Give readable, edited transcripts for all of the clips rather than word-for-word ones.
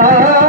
Yeah.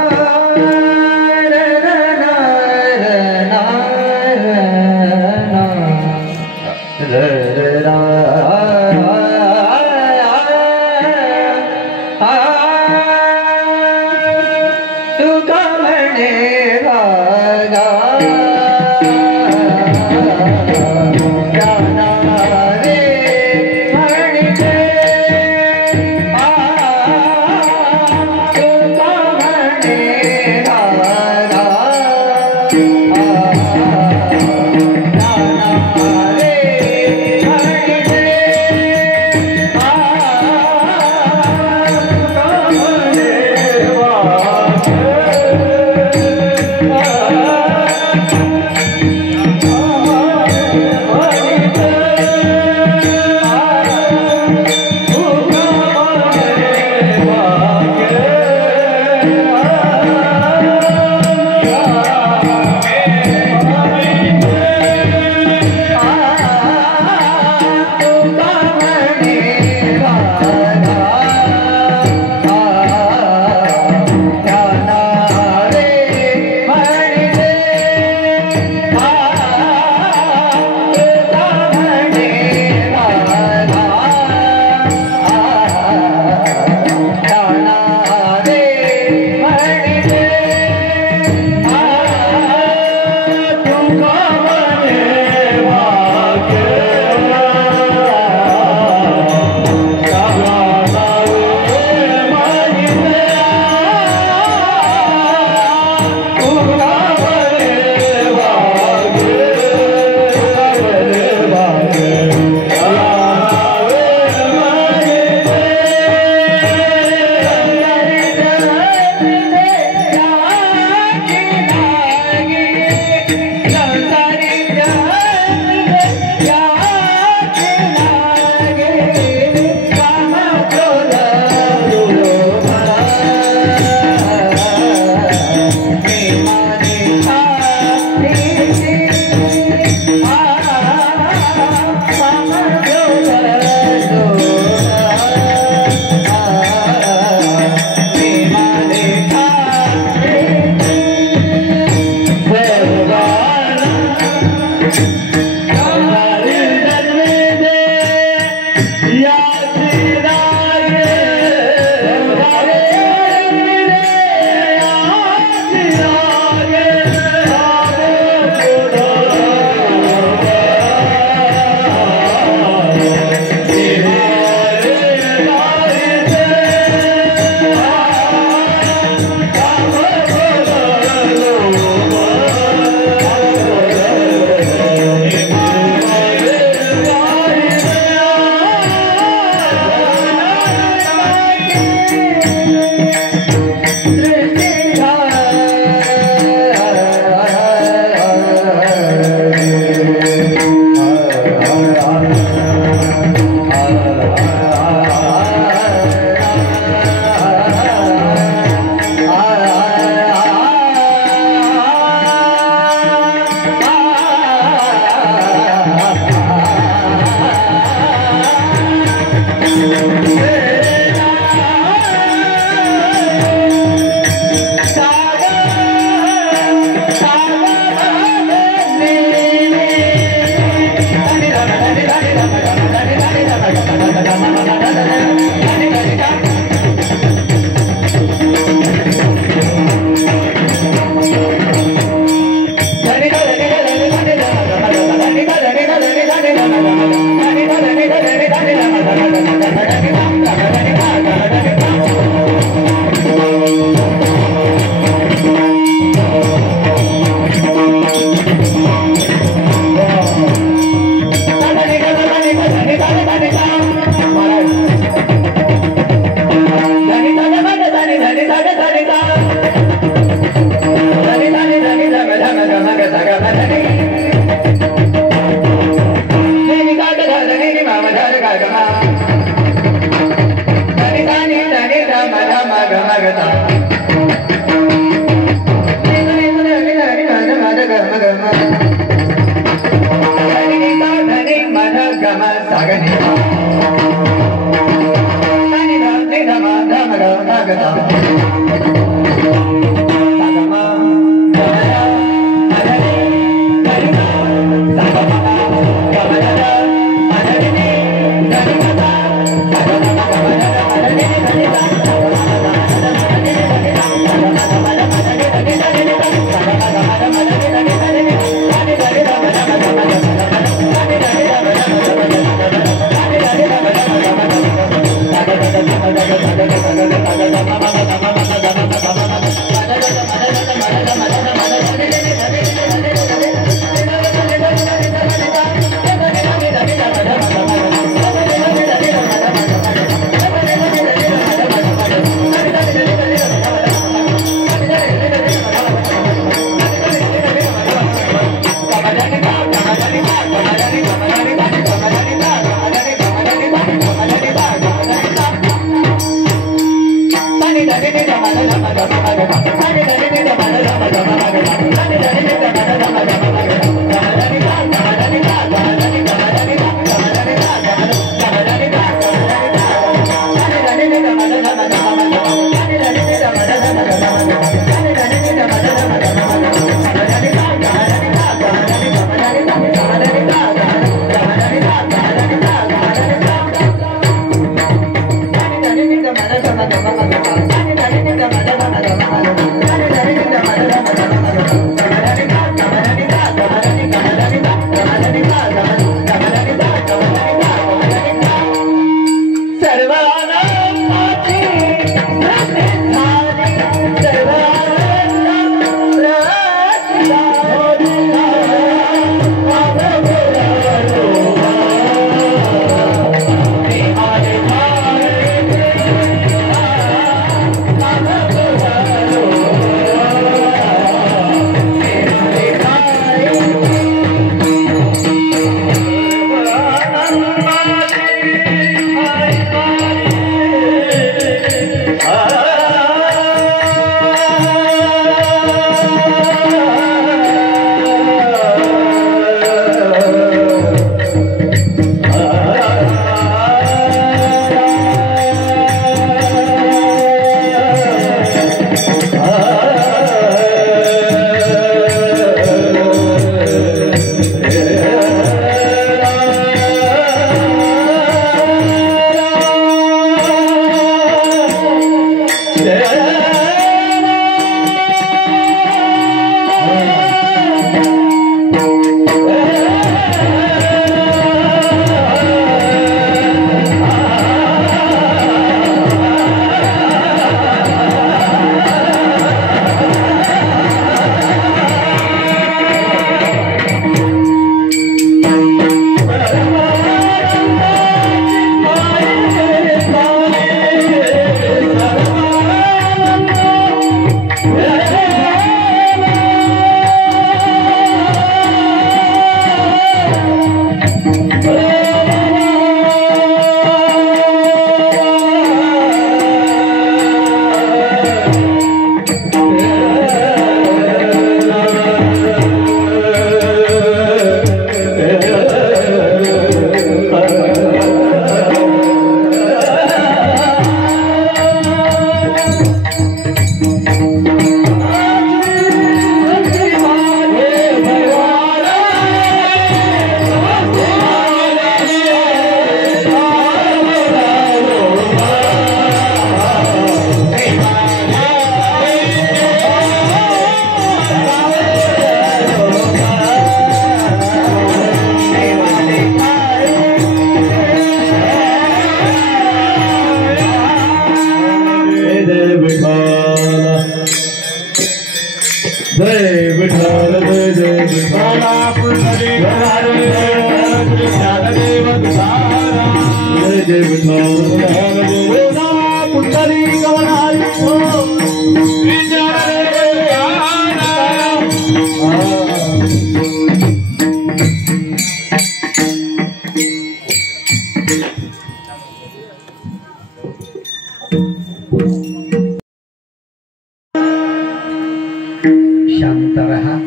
शांत रहा.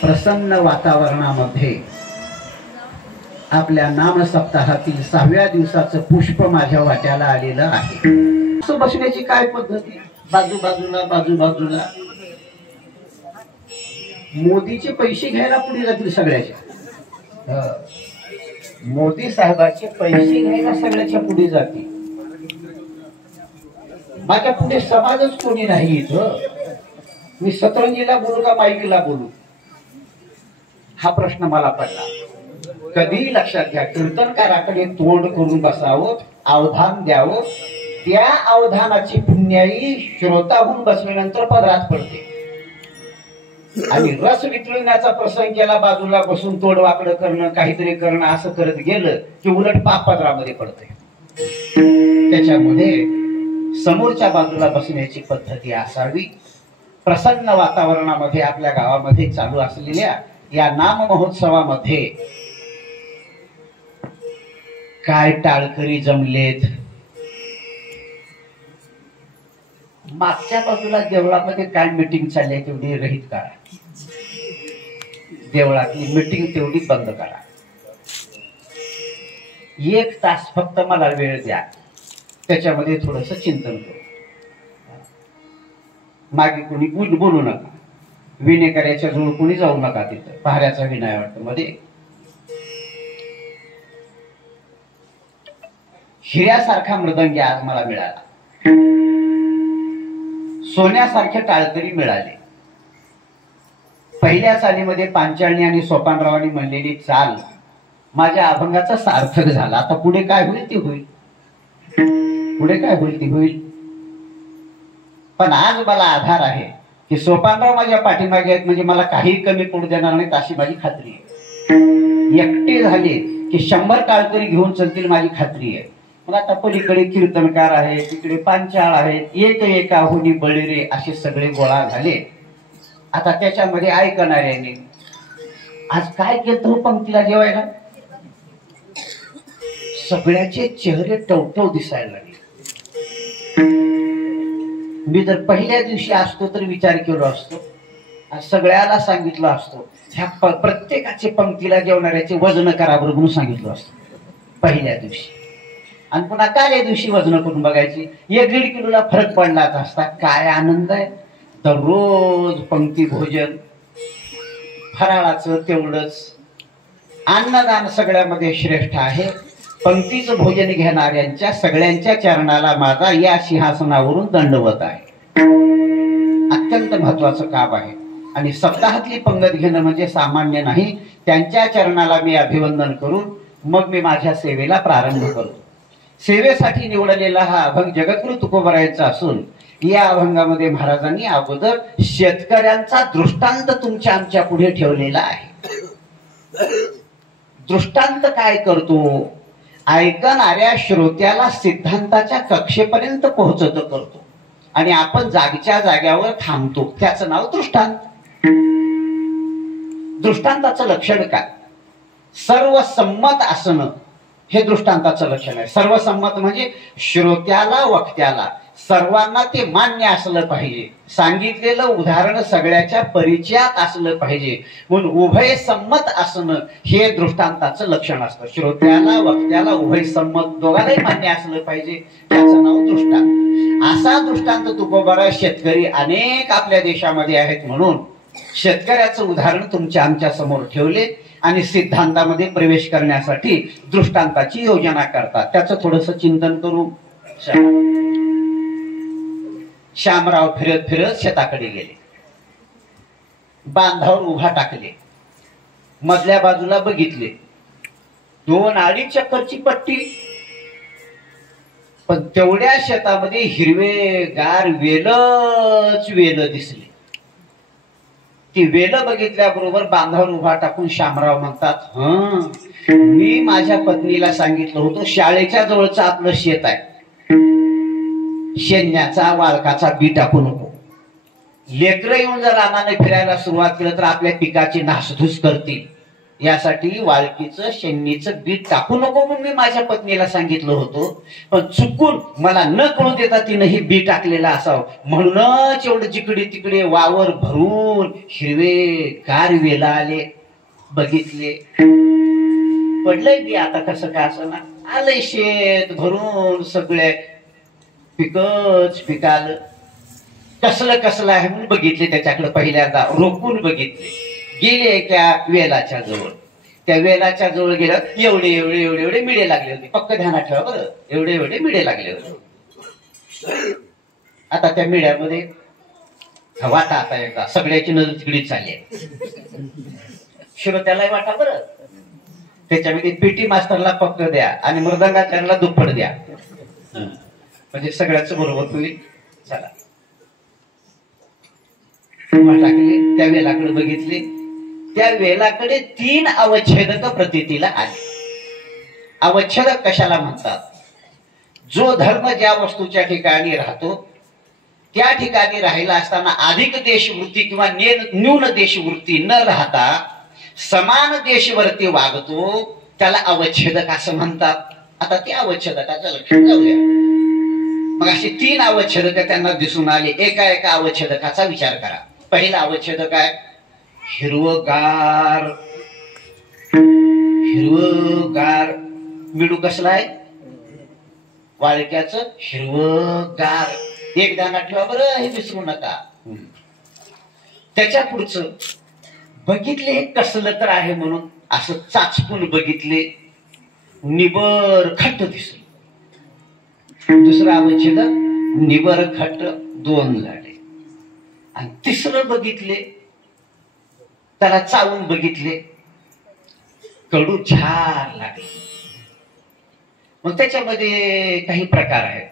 प्रसन्न वातावरणामध्ये आपल्या नाम सप्ताहातील 6व्या दिवसाचं पुष्प माझ्या वाट्याला आलेलं आहे. असं बसण्याची काय पद्धती? बाजूबाजूला मोदीचे पैसे घ्यायला पुढे जातील सगळ्याच्या. मोदी साहेबांचे पैसे घ्यायला सगळ्याच्या पुढे जातील. माझ्या पुढे समाजच कोणी नाही इथं. मी सतरंजीला बोलू का माईकला बोलू हा प्रश्न मला पडला. कधी लक्षात घ्या, कीर्तनकाराकडे तोंड करून बसावं, अवधान द्यावं. त्या अवधानाची पुण्याई श्रोताहून बसल्यानंतर पदरात पडते. आणि रस वितळण्याचा प्रसंग केला, बाजूला बसून तोंड वाकडं करणं, काहीतरी करणं, असं करत गेलं की उलट पाप पदरामध्ये पडते. त्याच्यामध्ये समोरच्या बाजूला बसण्याची पद्धती असावी. प्रसन्न वातावरणामध्ये आपल्या गावामध्ये चालू असलेल्या या नाम महोत्सवामध्ये काय टाळकरी जमलेत, मागच्या बाजूला देवळामध्ये काय मीटिंग चालली आहे तेवढी रहित करा. देवळातली मीटिंग तेवढी बंद करा. 1 तास फक्त मला वेळ द्या, त्याच्यामध्ये थोडस चिंतन करू. मागे कोणी बोलू नका. विनेकऱ्याच्या जवळ कोणी जाऊ नका. तिथं पहाऱ्याचा विनय वाटतं मध्ये. हिऱ्यासारखा मृदंगी आज मला मिळाला. सोन्यासारखे टाळकरी मिळाले. पहिल्या चालीमध्ये पांचाळणी आणि सोपानरावांनी म्हणलेली चाल माझ्या अभंगाचा सार्थक झाला. आता पुढे काय होईल ते होईल. पुढे काय होईल ते होईल. पण आज मला आधार आहे की सोपानराव माझ्या पाठीमागे आहेत, म्हणजे मला काही कमी पडू देणार नाहीत अशी माझी खात्री आहे. एकटे झाले की 100 टाळकरी घेऊन चलतील माझी खात्री आहे. मग आता पलीकडे कीर्तनकार आहे, तिकडे पांचाळ आहेत, एक एकाहुनी बळीरे असे सगळे गोळा झाले. आता त्याच्यामध्ये ऐकणाऱ्यांनी आज काय केलं पंक्तीला जेवायला. सगळ्याचे चेहरे टवटव दिसायला लागले. मी जर पहिल्या दिवशी असतो तर विचार केला असतो, सगळ्याला सांगितलं असतो ह्या प्रत्येकाचे पंक्तीला जेवणाऱ्याचे वजन करा बरं म्हणून सांगितलं असतं पहिल्या दिवशी. आणि पुन्हा काल्या दिवशी वजन करून बघायची. 1-1.5 किलोला फरक पडलाच असता. काय आनंद आहे. दररोज पंक्ती भोजन, फराळाचं तेवढंच. अन्नदान सगळ्यामध्ये श्रेष्ठ आहे. पंक्तीचं भोजन घेणाऱ्यांच्या सगळ्यांच्या चरणाला माझा या सिंहासनावरून दंडवत आहे. अत्यंत महत्वाचं काम आहे. आणि सप्ताहातली पंगत घेणं म्हणजे सामान्य नाही. त्यांच्या चरणाला मी अभिवंदन करून मग मी माझ्या सेवेला प्रारंभ करतो. सेवेसाठी निवडलेला हा अभंग जगद्गुरु तुकोबरायांचा असून या अभंगामध्ये महाराजांनी अगोदर शेतकऱ्यांचा दृष्टांत तुमच्या आमच्या पुढे ठेवलेला आहे. दृष्टांत काय करतो. ऐकणाऱ्या श्रोत्याला सिद्धांताच्या कक्षेपर्यंत पोहोचत करतो आणि आपण जागच्या जाग्यावर थांबतो. त्याचं नाव दृष्टांत. दृष्टांताचं लक्षण काय. सर्वसंमत असणं हे दृष्टांताचं लक्षण आहे. सर्वसंमत म्हणजे श्रोत्याला वक्त्याला सर्वांना ते मान्य असलं पाहिजे. सांगितलेलं उदाहरण सगळ्याच्या परिचयात असलं पाहिजे. म्हणून उभय संमत असणं हे दृष्टांताचं लक्षण असतं. श्रोत्याला वक्त्याला उभय संमत दोघांनाही मान्य असलं पाहिजे. त्याचं नाव दृष्टांत. असा दृष्टांत तुकोबरा शेतकरी अनेक आपल्या देशामध्ये आहेत म्हणून शेतकऱ्याचं उदाहरण तुमच्या आमच्या समोर ठेवले आणि सिद्धांतामध्ये प्रवेश करण्यासाठी दृष्टांताची योजना करतात. त्याचं थोडस चिंतन करू. श्यामराव फिरत फिरत शेताकडे गेले. बांधावर उभा टाकले. मधल्या बाजूला बघितले. 2-2.5 चक्करची पट्टी. पण तेवढ्या शेतामध्ये हिरवेगार वेलच वेल दिसले. ती वेल बघितल्याबरोबर बांधावर उभा टाकून श्यामराव म्हणतात, मी माझ्या पत्नीला सांगितलं होतं शाळेच्या जवळचं आपलं शेत आहे, शेण्याचा वाळकाचा बी टाकू नको. लेकरं येऊन जर रानाने फिरायला सुरुवात केलं तर आपल्या पिकाची नासधूस करतील. यासाठी वाळकीचं शेणीचं बी टाकू नको म्हणून मी माझ्या पत्नीला सांगितलं होतं. पण चुकून मला न कळू देता तिनं हे बी टाकलेलं असावं म्हणूनच एवढं जिकडे तिकडे वावर भरून हिरवे गार वेला आले. बघितले. पडलंय बी आता कसं काय असं ना. आलंय शेत भरून सगळे पिकच पिकालं. कसलं आहे म्हणून बघितले. त्याच्याकडे पहिल्यांदा रोखून बघितले. गेले एका वेलाच्या जवळ. त्या वेलाच्या जवळ गेलं. एवढे एवढे एवढे एवढे मिडे लागले होते. पक्क ध्यानात ठेवा बरं. एवढे एवढे मिडे लागले होते. आता त्या मिड्यामध्ये वाटा आता एकदा सगळ्याची नजर तिकडीच चालली आहे. श्रोत्यालाही वाटा बरं. त्याच्यामध्ये पीटी मास्टरला पक्क द्या आणि मृदंगाचार्याला दुप्पट द्या म्हणजे सगळ्याच बरोबर होईल. चला टाकले. त्या वेलाकडे बघितले. त्या वेलाकडे 3 अवच्छेदक प्रतीतीला आले. अवच्छेदक कशाला म्हणतात. जो धर्म ज्या वस्तूच्या ठिकाणी राहतो त्या ठिकाणी राहिला असताना अधिक देशवृत्ती किंवा न्यून देशवृत्ती न राहता समान देशवरती वागतो त्याला अवच्छेदक असं म्हणतात. आता त्या अवच्छेदकाचं लक्षण जाऊया. मग अशी 3 अवच्छेदक त्यांना दिसून आले. एका एका अवच्छेदकाचा विचार करा. पहिला अवच्छेदक आहे हिरवगार. हिरवगार मिडू कसला आहे? वाळक्याचं हिरवगार. एक ध्यानात ठेवा बरं, हे विसरू नका. त्याच्या पुढचं बघितले हे कसलं तर आहे म्हणून असं चाचपून बघितले, निबर खट्ट दिसलं. दुसरं अवच्छेदक निबर खट्ट 2 झाले. आणि तिसरं बघितले, त्याला चावून बघितले, कडू झार लागले. मग त्याच्यामध्ये काही प्रकार आहेत.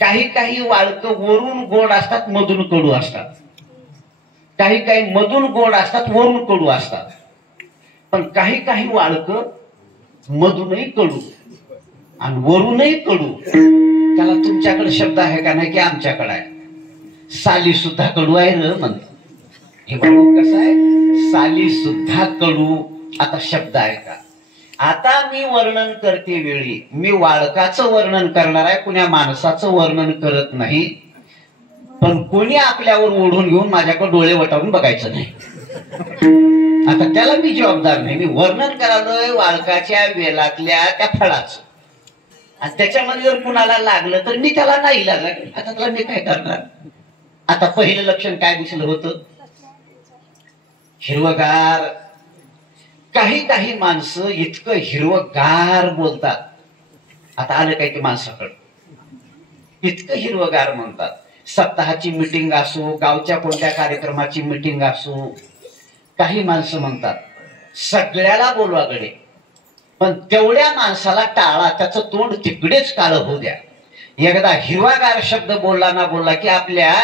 काही काही वाळक वरून गोड असतात, मधून कडू असतात. काही काही मधून गोड असतात, वरून कडू असतात. पण काही काही वाळक मधूनही कडू आणि वरूनही कडू. त्याला तुमच्याकडे शब्द आहे का नाही? की आमच्याकडे आहे. साली सुद्धा कडू आहे र म्हणतो. हे बघू कसं आहे, साली सुद्धा कडू. आता शब्द आहे का? आता मी वर्णन करते वेळी मी वाळकाचं वर्णन करणार आहे, कुण्या माणसाचं वर्णन करत नाही. पण कोणी आपल्यावर ओढून घेऊन माझ्याकडे डोळे वटावून बघायचं नाही. आता त्याला मी जबाबदार नाही. मी वर्णन करालोय वाळकाच्या वेलातल्या त्या फळाचं. आणि त्याच्यामध्ये जर कुणाला लागलं तर मी त्याला नाही लागलं. आता त्याला मी काय करणार? आता पहिलं लक्षण काय दिसलं होतं? हिरवगार. काही काही माणसं इतकं हिरवगार बोलतात. आता आलं काय की माणसाकडं इतकं हिरवगार म्हणतात. सप्ताहाची मीटिंग असो, गावच्या कोणत्या कार्यक्रमाची मीटिंग असो, काही माणसं म्हणतात सगळ्याला बोलवा गडे, पण तेवढ्या माणसाला टाळा, त्याचं तोंड तिकडेच काळ होऊ द्या. एकदा हिरवागार शब्द बोलला ना बोलला की आपल्या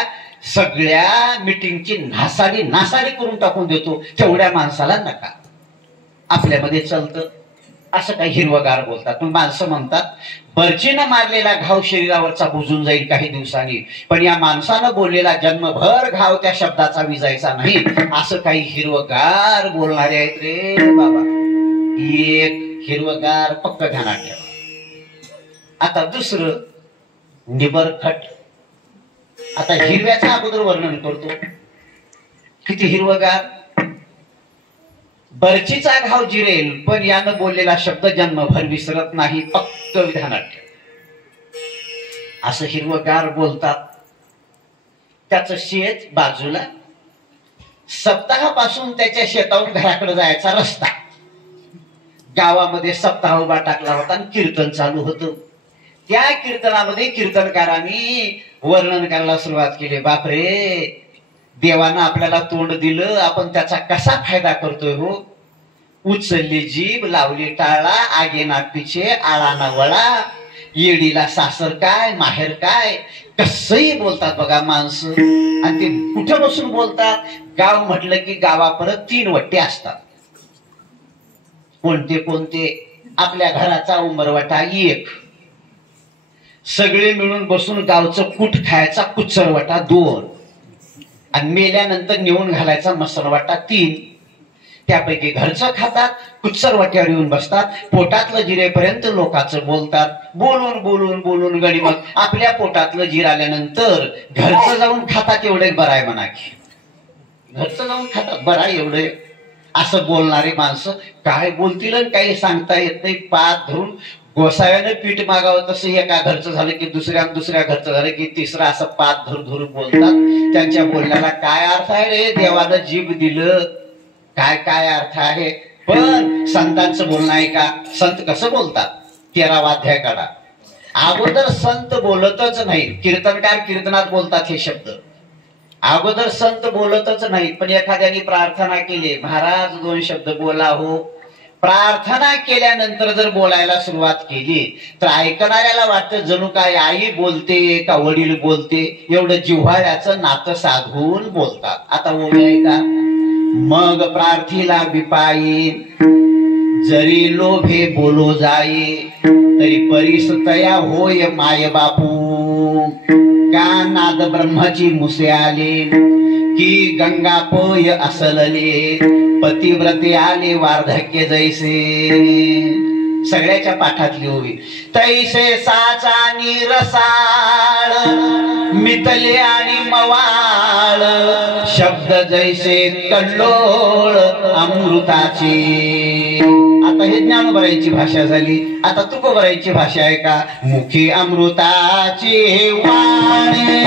सगळ्या मीटिंगची नासाडी करून टाकून देतो. तेवढ्या माणसाला नका. आपल्यामध्ये चालतं असं काही हिरवगार बोलतात. मग माणसं म्हणतात बर्चीनं मारलेला घाव शरीरावरचा बुजून जाईल काही दिवसांनी, पण या माणसानं बोललेला जन्मभर घाव त्या शब्दाचा विजायचा नाही. असं काही हिरवगार बोलणारे आहेत रे बाबा. एक हिरवगार पक्क ध्यानात ठेवा. आता दुसरं निबरखट. आता हिरव्याचं अगोदर वर्णन करतो. किती हिरवगार. बर्चीचा घाव जिरेल, पण यानं बोललेला शब्द जन्मभर विसरत नाही. पक्क ध्यानात ठेव. असं हिरवगार बोलतात. त्याचं शेत बाजूला, सप्ताहापासून त्याच्या शेताहून घराकडे जायचा रस्ता. गावामध्ये सप्ताह उभा टाकला होता आणि कीर्तन चालू होतं. त्या कीर्तनामध्ये कीर्तनकारांनी वर्णन करायला सुरुवात केली. बापरे, देवानं आपल्याला तोंड दिलं, आपण त्याचा कसा फायदा करतोय हो. उचलली जीभ, लावली टाळा, आगे नागपीछे, आळा ना वळा, येडीला सासर काय, माहेर काय, कसंही बोलतात बघा माणसं. आणि ते कुठं बसून बोलतात? गाव म्हटलं की गावापर्यंत 3 वट्टे असतात. कोणते कोणते? आपल्या घराचा उंबरवटा 1, सगळे मिळून बसून गावचं कूट खायचा कुचरवटा 2, आणि मेल्यानंतर नेऊन घालायचा मसरवाटा 3. त्यापैकी घरचं खातात, कुचरवाट्यावर येऊन बसतात, पोटातलं जिरेपर्यंत लोकांचं बोलतात. बोलून बोलून बोलून गडी मग आपल्या पोटातलं जिर आल्यानंतर घरचं जाऊन खातात. एवढे बरं आहे म्हणा की घरचं जाऊन खातात, बरं आहे एवढे. असं बोलणारी माणसं काय बोलतील आणि काही सांगता येत नाही. पात धरून गोसाव्याने पीठ मागावं तसं एका घरचं झालं की दुसऱ्या घरचं झालं की तिसरं असं पात धरून धरून बोलतात. त्यांच्या बोलण्याला काय अर्थ आहे रे? देवानं जीभ दिलं, काय काय अर्थ आहे? पण संतांचं बोलणं आहे का? संत कसं बोलतात? 13वा अध्याय काढा. अगोदर संत बोलतच नाही. कीर्तनकार कीर्तनात बोलतात हे शब्द. अगोदर संत बोलतच नाही. पण एखाद्याने प्रार्थना केली, महाराज 2 शब्द बोला हो. प्रार्थना केल्यानंतर जर बोलायला सुरुवात केली तर ऐकणाऱ्याला वाटतं जणू काय आई बोलते का वडील बोलते. एवढं जिव्हाळ्याचं नातं साधून बोलतात. आता ओवी आहे का? मग प्रार्थीला बिपाई, जरी लोभे बोलो जाई, तरी परिसतया होय माय बापू. का नाद ब्रह्माची मुसे आले, की गंगा पोय असलले, पतिव्रते आले वार्धक्य जैसे. सगळ्याच्या पाठातली ओवी. तैसे साचा निरसाळ मितले आणि मवाळ शब्द जैसे कल्लोळ अमृताची. आता हे ज्ञानोबरायांची भाषा झाली. आता तुकोबरायांची भाषा आहे का? मुखी अमृताची वाणी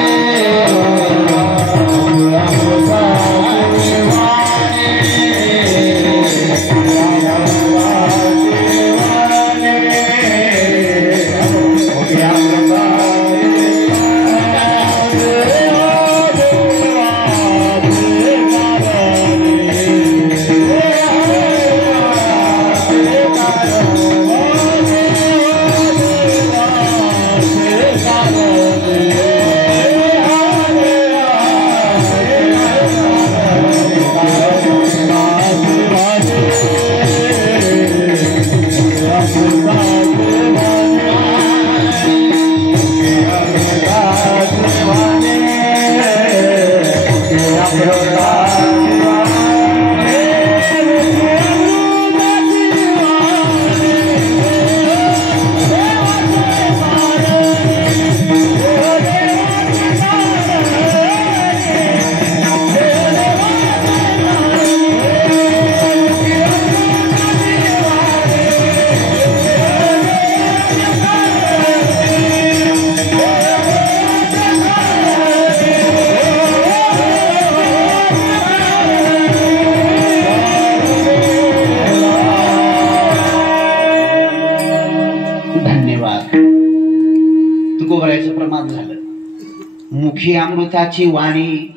मुखी अमृताची वाणी.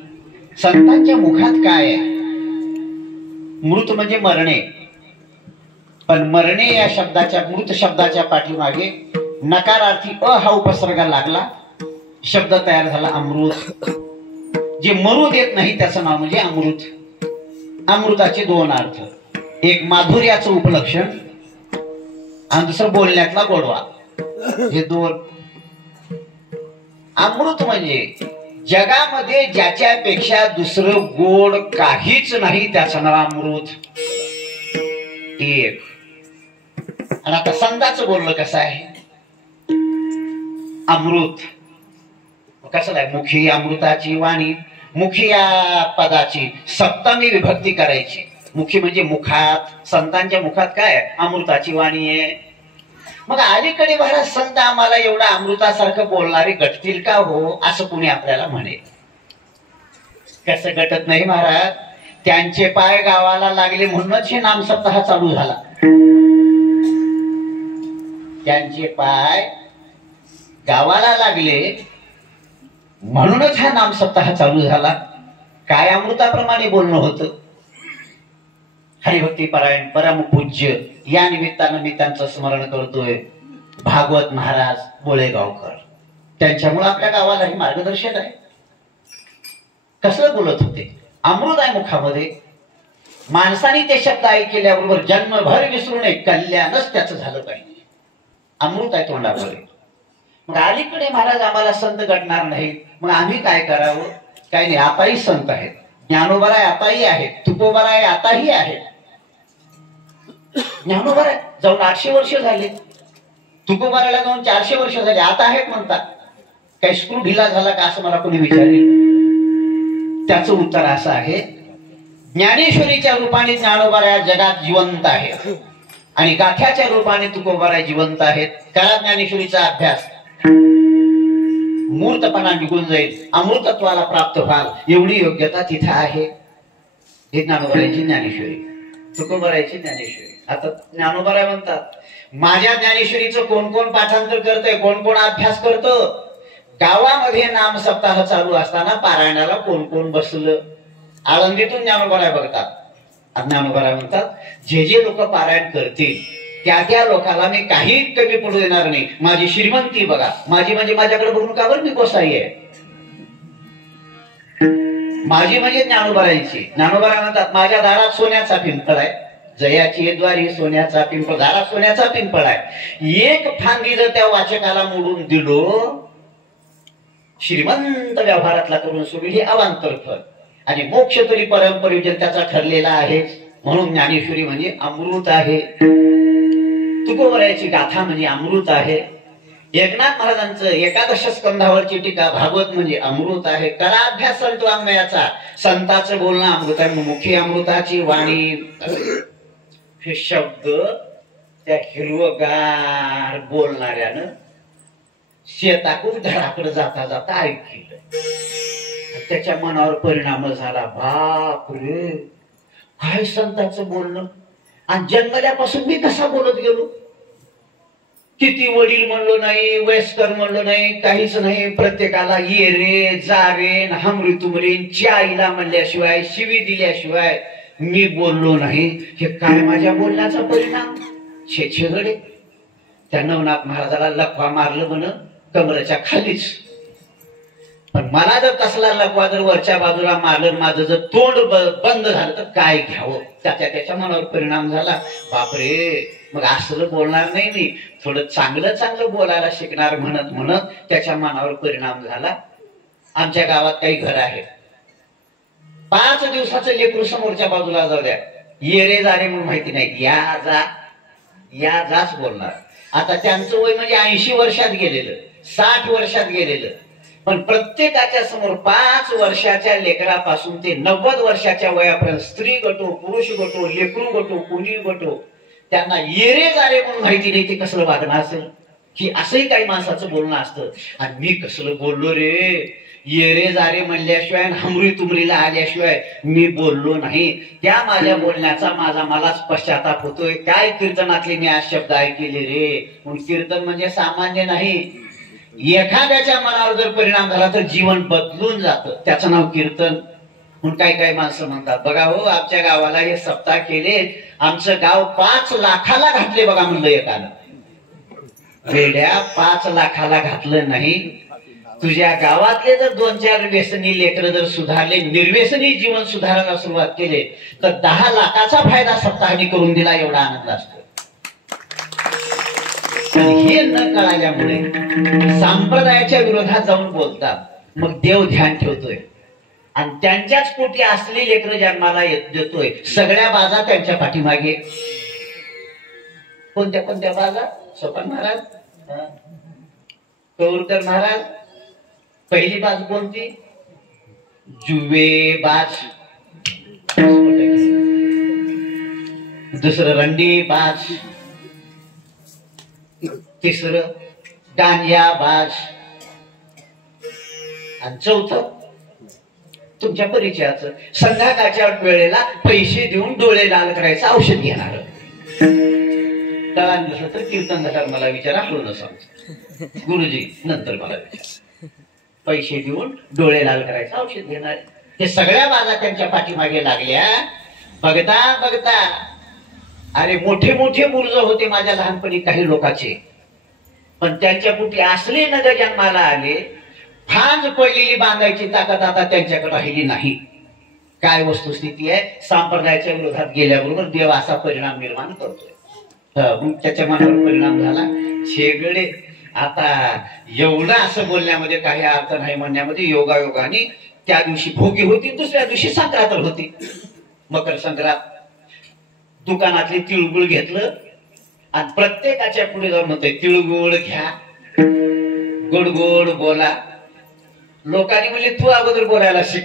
संतांच्या मुखात काय आहे? मृत म्हणजे मरणे, पण मरणे या शब्दाच्या मृत शब्दाच्या पाठीमागे नकारार्थी अ हा उपसर्ग लागला, शब्द तयार झाला अमृत. जे मरू देत नाही त्याचं नाव म्हणजे अमृत. अमृताचे दोन अर्थ, एक माधुर्याचं उपलक्षण आणि दुसरं बोलण्यातला गोडवा. हे दोन. अमृत म्हणजे जगामध्ये ज्याच्यापेक्षा दुसरं गोड काहीच नाही, त्याचं नाव अमृत. एक. आणि आता संतांचं बोलणं कसं आहे? अमृत कसं आहे? मुखी अमृताची वाणी. मुखी या पदाची सप्तमी विभक्ती करायची. मुखी म्हणजे मुखात. संतांच्या मुखात काय? अमृताची वाणी आहे. मग अलीकडे महाराज संत आम्हाला एवढा अमृतासारखं बोलणारे गटतील का हो, असं कुणी आपल्याला म्हणेल. कसं गटत नाही महाराज? त्यांचे पाय गावाला लागले म्हणूनच हे नाम सप्ताह चालू झाला. त्यांचे पाय गावाला लागले म्हणूनच हा नाम सप्ताह चालू झाला. काय अमृताप्रमाणे बोलणं होतं. हरिभक्ती परायण परम पूज्य या निमित्तानं मी त्यांचं स्मरण करतोय, भागवत महाराज बोळेगावकर. त्यांच्यामुळे आपल्या गावालाही मार्गदर्शन आहे. कसं बोलत होते? अमृत आहे मुखामध्ये. माणसाने ते शब्द ऐकल्याबरोबर जन्मभर विसरू नये, कल्याणच त्याचं झालं पाहिजे. अमृत आहे तोंडावर. मग अलीकडे महाराज आम्हाला संत गटणार नाहीत, मग आम्ही काय करावं? काही नाही, आताही संत आहेत. ज्ञानोबराय आताही आहेत, तुकोबराय आताही आहेत. ज्ञानोबराय जाऊन 800 वर्ष झाले, तुकोबरायला जाऊन 400 वर्ष झाले, आता आहेत म्हणतात. काही स्क्रू ढिला झाला का असं मला कोणी विचारेल. त्याचं उत्तर असं आहे, ज्ञानेश्वरीच्या रूपाने ज्ञानोबराय जगात जिवंत आहेत आणि गाथ्याच्या रूपाने तुकोबराय जिवंत आहेत. करा ज्ञानेश्वरीचा अभ्यास, मूर्तपणा निघून जाईल, अमृतत्वाला प्राप्त व्हाल एवढी योग्यता तिथे आहे. हे ज्ञानोबरायची ज्ञानेश्वरी, तुकोबरायची ज्ञानेश्वरी. आता ज्ञानोबराय म्हणतात, माझ्या ज्ञानेश्वरीचं कोण कोण पाठांतर करतंय, कोण कोण अभ्यास करतं. गावामध्ये नाम सप्ताह चालू असताना पारायणाला कोण कोण बसलं. आळंदीतून ज्ञानोबराय बघतात. ज्ञानोबराय म्हणतात, जे जे लोक पारायण करतील त्या त्या लोकांना मी काही कमी पडू देणार नाही. माझी श्रीमंती बघा, माझी म्हणजे माझ्याकडे बघून का बरं मी गोसाई आहे. माझी म्हणजे ज्ञानोबरायची. ज्ञानोबराय म्हणतात, माझ्या दारात सोन्याचा पिंपळ आहे, जयाची द्वारी सोन्याचा पिंपळ, दारात सोन्याचा पिंपळ आहे. एक फांदी जर त्या वाचकाला मोडून दिलो, श्रीमंत व्यवहारातला करून सोडली, हे अवांतर फळ. आणि मोक्ष तरी परंपरेजन त्याचा ठरलेला आहे. म्हणून ज्ञानेश्वरी म्हणजे अमृत आहे. तुकोबरायाची गाथा म्हणजे अमृत आहे. एकनाथ महाराजांचं एकादश स्कंधावरची टीका भागवत म्हणजे अमृत आहे. करा अभ्यास संत वाङ्मयाचा, संताचं बोलणं अमृत आहे. मुखी अमृताची वाणी, हे शब्द त्या हिरवगार बोलणाऱ्यानं शेताकडून घराकडे जाता जाता ऐकलं. त्याच्या मनावर परिणाम झाला. बाप रे, काय संतांचं बोलणं, आणि जन्मल्यापासून मी कसा बोलत गेलो. किती वडील म्हणलो नाही, वयस्कर म्हणलो नाही, काहीच नाही. प्रत्येकाला ये रे, जा रे, हमरी तुमरी, चाईला म्हणल्याशिवाय, शिवी दिल्याशिवाय मी बोललो नाही. हे काय माझ्या बोलण्याचा परिणाम. छेछेगडे त्या नवनाथ महाराजाला लकवा मारलं म्हण कमरेच्या खालीच. पण मला जर तसला लकवा जर वरच्या बाजूला मारलं, माझं जर तोंड बंद झालं तर काय घ्यावं. त्याच्या मनावर परिणाम झाला. बापरे, मग असं बोलणार नाही मी, थोडं चांगलं चांगलं बोलायला शिकणार म्हणत म्हणत त्याच्या मनावर परिणाम झाला. आमच्या गावात काही घर आहेत, 5 दिवसाचं लेकरू समोरच्या बाजूला जाऊ द्या, ये रे जा रे म्हणून माहिती नाही, या जा या जाच बोलणार. आता त्यांचं वय म्हणजे 80 वर्षात गेलेलं, 60 वर्षात गेलेलं, पण प्रत्येकाच्या समोर 5 वर्षाच्या लेकरापासून ते 90 वर्षाच्या वयापर्यंत स्त्री गटो, पुरुष गटो, लेकरू गटो, कुणी गटो, त्यांना येरे जारे म्हणून माहिती नाही ते कसलं वागणं असेल. की असंही काही माणसाचं बोलणं असतं. आणि मी कसलं बोललो रे, येरे जारे म्हणल्याशिवाय, हमरी तुमरीला आल्याशिवाय मी बोललो नाही. त्या माझ्या बोलण्याचा मलाच पश्चाताप होतोय. काय कीर्तनातले मी आज शब्द ऐकले रे. म्हणून कीर्तन म्हणजे सामान्य नाही. एखाद्याच्या मनावर जर परिणाम झाला तर जीवन बदलून जातं, त्याचं नाव कीर्तन. म्हणून काही माणसं म्हणतात, बघा हो आमच्या गावाला हे सप्ताह केले, आमचं गाव 5 लाखाला घातले बघा म्हणलं एकानं. वेड्या, 5 लाखाला घातलं नाही. तुझ्या गावातले जर 2-4 व्यसनी लेकर जर सुधारले, निर्व्यसनी जीवन सुधारायला सुरुवात केले तर 10 लाखाचा फायदा सप्ताहाने करून दिला, एवढा आनंद असतो. हे न कळाल्यामुळे संप्रदायाच्या विरोधात जाऊन बोलतात. मग देव ध्यान ठेवतोय आणि त्यांच्याच पोटी असली लेकरं जन्माला देतोय. सगळ्या बाजा त्यांच्या पाठीमागे. कोणत्या कोणत्या बाजा? सोपान महाराज, कौरकर महाराज. पहिली बाज कोणती? जुवे बाज. दुसरं रंडी बाज. तिसरं डांडिया बाज. आणि चौथं तुमच्या परिचयाचं संध्याकाळच्या वेळेला पैसे देऊन डोळे लाल करायचं औषध घेणार. कळा नसलं तर कीर्तनकार मला विचारा, हळू सांग गुरुजी नंतर मला विचार. पैसे देऊन डोळे लाल करायचं औषध घेणार. हे सगळ्या बाजा त्यांच्या पाठीमागे लागल्या. बघता बघता अरे मोठे मोठे बुर्ज होते माझ्या लहानपणी काही लोकांचे, पण त्यांच्या पोटी असले नग जन्माला आले. फांज पडलेली बांधायची ताकद आता त्यांच्याकडे राहिली नाही. काय वस्तुस्थिती आहे. संप्रदायाच्या विरोधात गेल्याबरोबर देव असा परिणाम निर्माण करतोय. त्याच्या मनावर परिणाम झाला. शेगडे आता एवढं असं बोलण्यामध्ये काही अर्थ नाही म्हणण्यामध्ये. योगायोगाने त्या दिवशी भोगी होती, दुसऱ्या दिवशी संक्रांत होती, मकर संक्रांत. दुकानातले तिळगुळ घेतलं आणि प्रत्येकाच्या पुढे जाऊन म्हणतोय तिळगुळ घ्या, गोड गोड बोला. लोकांनी म्हणले तू अगोदर बोलायला शिक.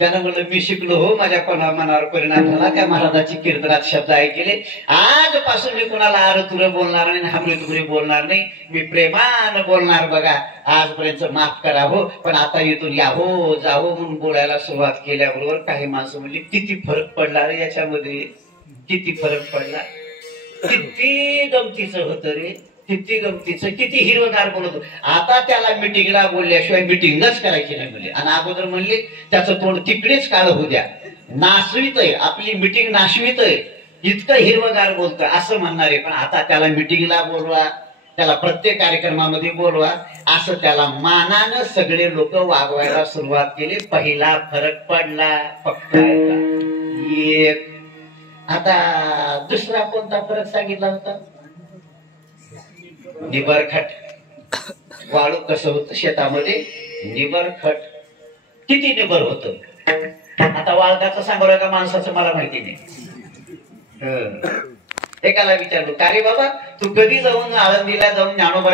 त्यानं म्हणलं मी शिकलो हो, माझ्या मनावर परिणाम झाला. त्या महाराजाची कीर्तनात शब्द ऐकले. आजपासून मी कोणाला आरतुर बोलणार नाही, हमरी तुमरी बोलणार नाही, मी प्रेमान बोलणार. बघा आजपर्यंत माफ करा हो, पण आता इथून या हो जाहो म्हणून बोलायला सुरुवात केल्याबरोबर काही माणसं म्हणली किती फरक पडला रे याच्यामध्ये, किती फरक पडला. किती गमतीचं होतं रे, किती गमतीचं, किती हिरवगार बोलत. आता त्याला मिटिंगला बोलल्याशिवाय मिटिंगच करायची नाही म्हणले. आणि अगोदर म्हणले त्याचं तोंड तिकडेच काळ होऊ द्या, नासवितय आपली मिटिंग नाशवितय, इतकं हिरवगार बोलतोय असं म्हणणार आहे. पण आता त्याला मिटिंगला बोलवा, त्याला प्रत्येक कार्यक्रमामध्ये बोलवा, असं त्याला मानानं सगळे लोक वागवायला सुरुवात केली. पहिला फरक पडला फक्त एक. आता दुसरा कोणता फरक सांगितला होता? निबरखट. वाळू कसं होतं शेतामध्ये? निबरखट. किती निबर होत. आता वाळकाचं सांगावं का माणसाचं मला माहिती नाही. एकाला विचारलो, का रे बाबा तू कधी जाऊन आळंदीला जाऊन ज्ञानोबा